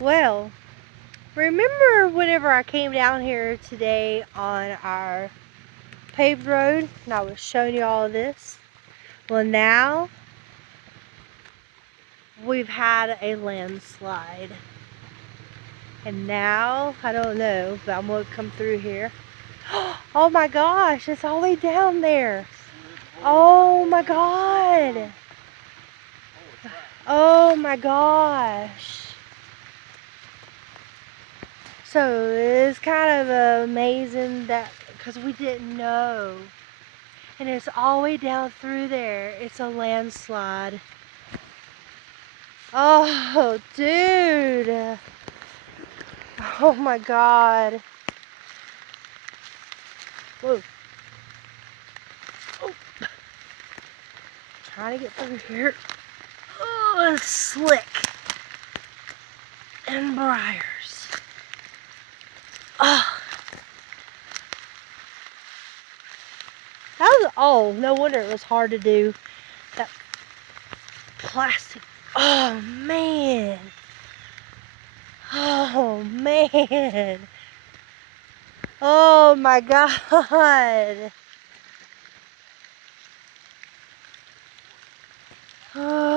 Well, remember whenever I came down here today on our paved road and I was showing you all of this? Well, now we've had a landslide. And now, I don't know, but I'm gonna come through here. Oh my gosh, it's all the way down there. Oh my God. Oh my gosh. So it's kind of amazing that, because we didn't know. And it's all the way down through there. It's a landslide. Oh, dude. Oh my God. Whoa. Oh. Trying to get through here. Oh, it's slick. And briars. Oh. That was, oh, no wonder it was hard to do. That plastic. Oh, man. Oh, man. Oh, my God. Oh.